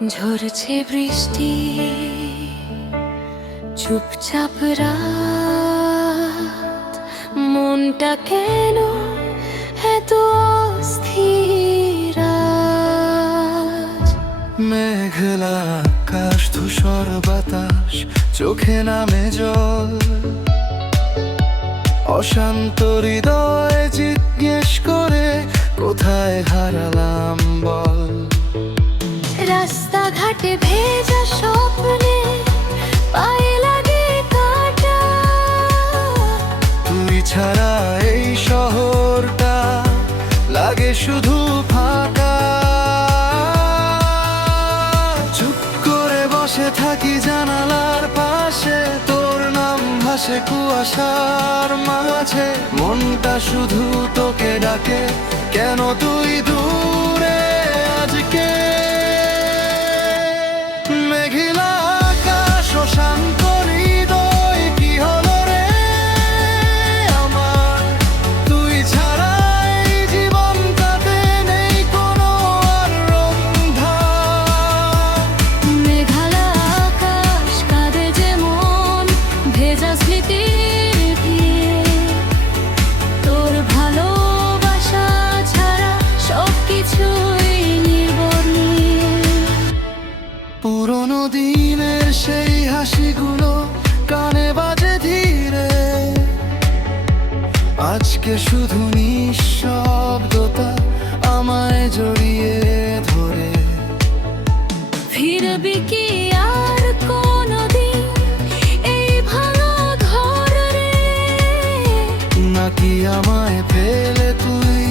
ঝরছে বৃষ্টি, চুপচাপ রাত, মনটা কেন এত অস্থির আজ? মেঘলা আকাশ, ধূসর বাতাস, চোখে নামে জল। অশান্ত হৃদয় জিজ্ঞেস করে, কোথায় হারালাম বল? রাস্তাঘাটে ভেজা স্বপ্নে পায়ে লাগে কাঁটা। তুই ছাড়া এই শহরটা লাগে শুধু ফাঁকা। চুপ করে বসে থাকি জানালার পাশে, তোর নাম ভাসে কুয়াশার মাঝে। মনটা শুধু তোকে ডাকে, কেন তুই দূরে আজকে? মেঘলা আকাশ ও শান্ত হৃদয়, কি হলো রে আমার? তুই ছাড়া এই জীবনটাতে নেই কোনো আর রংধার। মেঘালা আকাশ কাঁদে যে মন, ভেজা স্মৃতির ভিড়ে। তোর ভালোবাসা ছাড়া সবকিছুই নির্বর্ণীল। পুরোনো দিনের সেই হাসিগুলো কানে বাজে ধীরে, আজকে শুধু নিঃশব্দতা আমায় জড়িয়ে ধরে। ফিরবি কি আর কোনদিন এই ভাঙা ঘরে? নাকি আমায় ফেলে তুই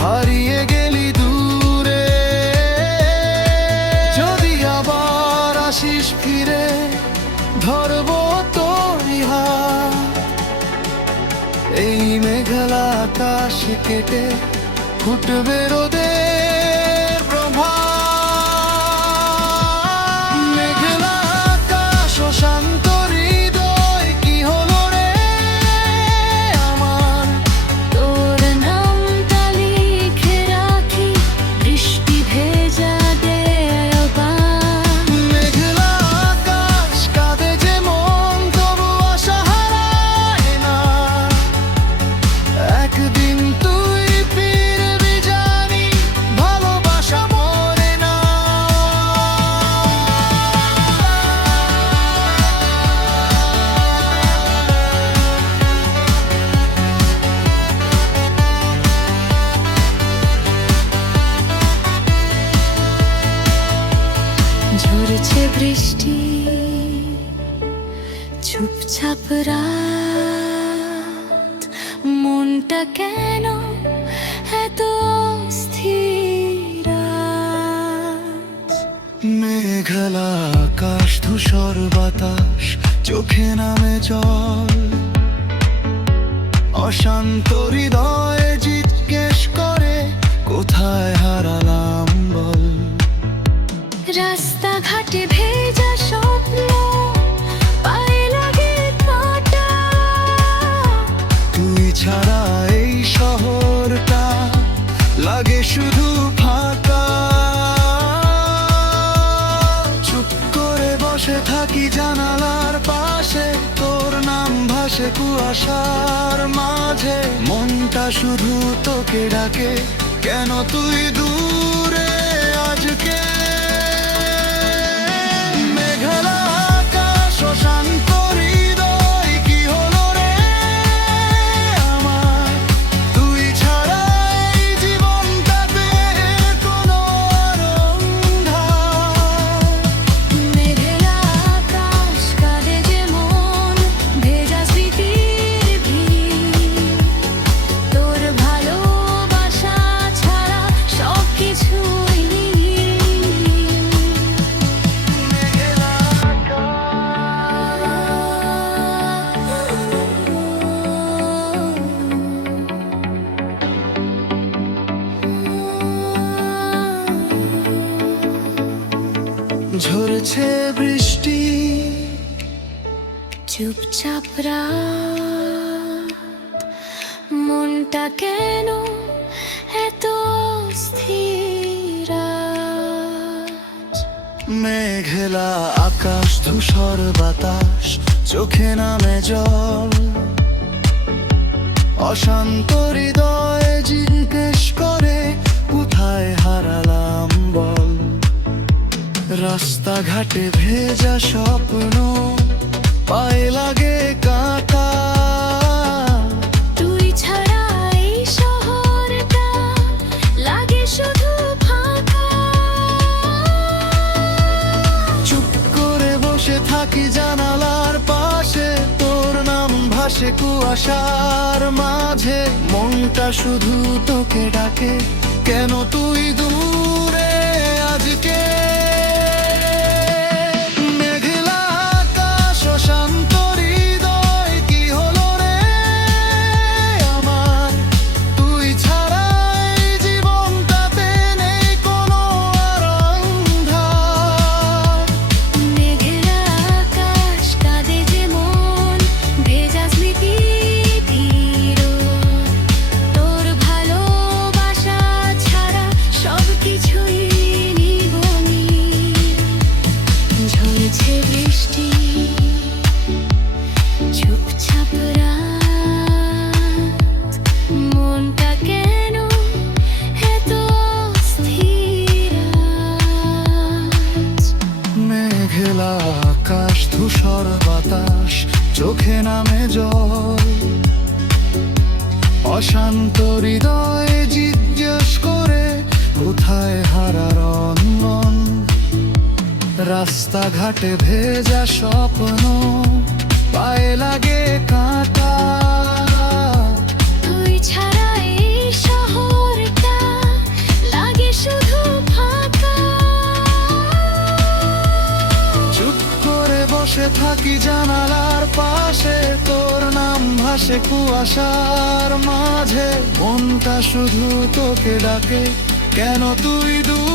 হারিয়ে গেলি দূরে? যদি আবার আসিস ফিরে, ধরবো তোরই হাত। এই মেঘলা আকাশ কেটে ফুটবে রোদের প্রভাত। মেঘলা আকাশ ও শান্ত হৃদয়, কি হলো রে আমার? তোর নামটা লিখে রাখি বৃষ্টি ভেজা দেওয়াল। মেঘলা আকাশ কাঁদে যে মন, তবু আশা হারায় না। একদিন তুই ফিরবি জানি, ভালোবাসা মরে না। ঝরছে বৃষ্টি, চুপচাপ রাত, মনটা কেন এত অস্থির আজ? মেঘলা আকাশ, ধূসর বাতাস, চোখে নামে জল। অশান্ত হৃদয় জিজ্ঞেস করে, কোথায় হারালাম বল? রাস্তাঘাটে ভেজা স্বপ্ন পায়ে লাগে কাঁটা। তুই ছাড়া এই শহরটা লাগে শুধু ফাঁকা। চুপ করে বসে থাকি জানালার পাশে, তোর নাম ভাসে কুয়াশার মাঝে। মনটা শুধু তোকে ডাকে, কেন তুই দূরে আজকে? মেঘলা আকাশ ও শান্ত হৃদয়, কি হলো রে আমার? তুই ছাড়া এই জীবনটাতে কোনো আর অন্ধকার। মেঘলা আকাশ কাঁদে যে মন, ভেজা স্মৃতির ভিড়। তোর ভালোবাসা ছাড়া সবকিছুই নীল। মেঘলা আকাশ। ঝরছে বৃষ্টি, চুপচাপ রাত, মনটা কেন এত অস্থির আজ? মেঘলা আকাশ ধূসর বাতাস চোখে নামে জল অশান্ত হৃদয় জিজ্ঞেস করে কোথায় হারালাম বল রাস্তাঘাটে ভেজা স্বপ্ন পায়ে লাগে কাঁটা তুই ছাড়া এই শহরটা লাগে শুধু ফাঁকা। চুপ করে বসে থাকি জানালার পাশে তোর নাম ভাসে কুয়াশার মাঝে মনটা শুধু তোকে ডাকে কেন তুই দূরে আজকে মেঘলা আকাশ ও শান্ত হৃদয় কি হলো রে আমার তুই ছাড়া এই জীবনটাতে নেই কোনো আর অন্ধকার। মেঘলা আকাশ কাঁদে যে মন ভেজা স্মৃতির তোর ভালোবাসা ছাড়া সব কিছুই নিবনি। ঝরছে বৃষ্টি চুপচাপ রাত মনটা কেন এত অস্থির আজ? মেঘলা আকাশ ধূসর বাতাস চোখে নামে জল অশান্ত হৃদয় জিজ্ঞেস করে কোথায় হারার অঙ্গন রাস্তাঘাটে ভেজা স্বপ্ন পায়ে লাগে কাঁটা তুই ছাড়া এই শহরটা লাগে শুধু ফাঁকা। চুপ করে বসে থাকি জানালার পাশে তোর নাম ভাসে কুয়াশার মাঝে মনটা শুধু তোকে ডাকে কেন তুই দূরে